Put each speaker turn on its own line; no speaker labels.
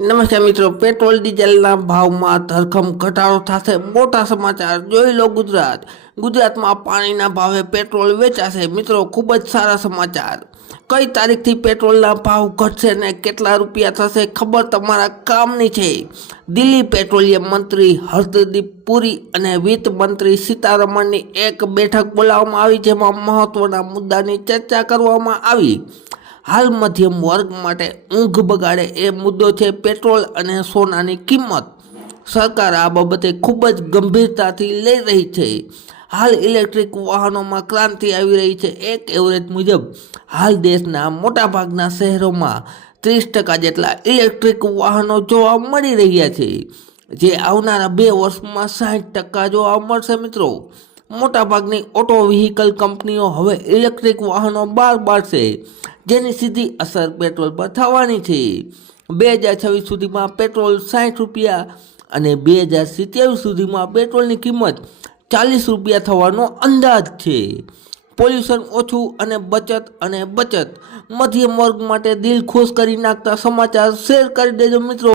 નમસ્કાર મિત્રો, પેટ્રોલ, ડીઝલના ભાવમાં ધરખમ ઘટાડો થશે. મોટા સમાચાર, જોઈ લો ગુજરાત. ગુજરાતમાં પાણીના ભાવે પેટ્રોલ વેચાશે. મિત્રો, ખૂબ જ સારા સમાચાર. કઈ તારીખથી પેટ્રોલના ભાવ ઘટશે ને કેટલા રૂપિયા થશે, ખબર તમારા કામની છે. દિલ્હી પેટ્રોલિયમ મંત્રી હરદીપ પુરી અને વિત્ત મંત્રી સીતારમણની એક બેઠક બોલાવવામાં આવી, જેમાં મહત્વના મુદ્દાની ચર્ચા કરવામાં આવી. હાલ મધ્યમ વર્ગ માટે ઊંઘ બગાડે એ મુદ્દો છે પેટ્રોલ અને સોનાની કિંમત. સરકાર આ બાબતે ખૂબ જ ગંભીરતાથી લઈ રહી છે. હાલ ઇલેક્ટ્રિક વાહનોમાં ક્રાંતિ આવી રહી છે. એક એવરેજ મુજબ, હાલ દેશના મોટાભાગના શહેરોમાં ત્રીસ ટકા જેટલા ઇલેક્ટ્રિક વાહનો જોવા મળી રહ્યા છે. જે આવનારા બે વર્ષમાં સાઠ ટકા જોવા મળશે મિત્રો. મોટાભાગની ઓટો વ્હીકલ કંપનીઓ હવે ઇલેક્ટ્રિક વાહનો બહાર પાડશે જેની સીધી અસર પેટ્રોલ પર થવાની છે. બે હજાર છવ્વીસ સુધીમાં પેટ્રોલ સાઠ રૂપિયા અને બે હજાર સિત્યાવીસ સુધીમાં પેટ્રોલની કિંમત ચાલીસ રૂપિયા થવાનો અંદાજ છે. પોલ્યુશન ઓછું અને બચત અને બચત. મધ્યમ વર્ગ માટે દિલ ખુશ કરી નાખતા સમાચાર શેર કરી દેજો મિત્રો.